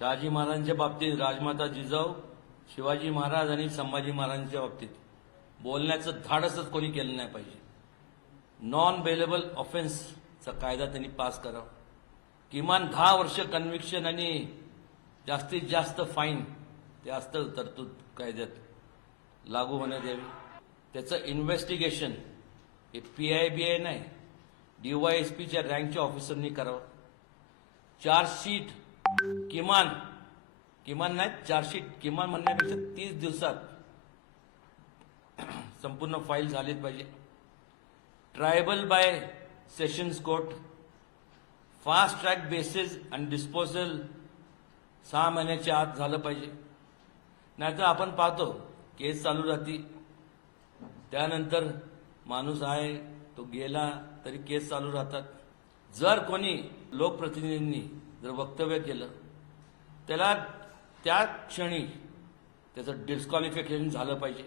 शहाजी महाराजांच्या बाबतीत राजमाता जिजाऊ, शिवाजी महाराज आणि संभाजी महाराजांच्या बाबतीत बोलण्याचं धाडसच कोणी केलं नाही पाहिजे. नॉन बेलेबल ऑफेन्सचा कायदा त्यांनी पास करावा. किमान 10 वर्ष कन्व्हिक्शन आणि जास्तीत जास्त फाईन ते असतं तरतूद कायद्यात लागू होण्यात यावी. त्याचं इन्व्हेस्टिगेशन हे PIBI नाही, DYSPच्या रँकच्या ऑफिसरनी करावं. चार्जशीट किमान नाही, चार्जशीट किमान म्हणण्यापेक्षा 30 दिवसात संपूर्ण फाईल झालीच पाहिजे. Tribal by sessions court, fast track basis आणि डिस्पोजल 6 महिन्याच्या आत झालं पाहिजे. नाहीतर आपण पाहतो केस चालू राहती, त्यानंतर माणूस आहे तो गेला तरी केस चालू राहतात. जर कोणी लोकप्रतिनिधींनी जर वक्तव्य केलं त्याला त्या क्षणी त्याचं डिस्क्वालिफिकेशन झालं पाहिजे.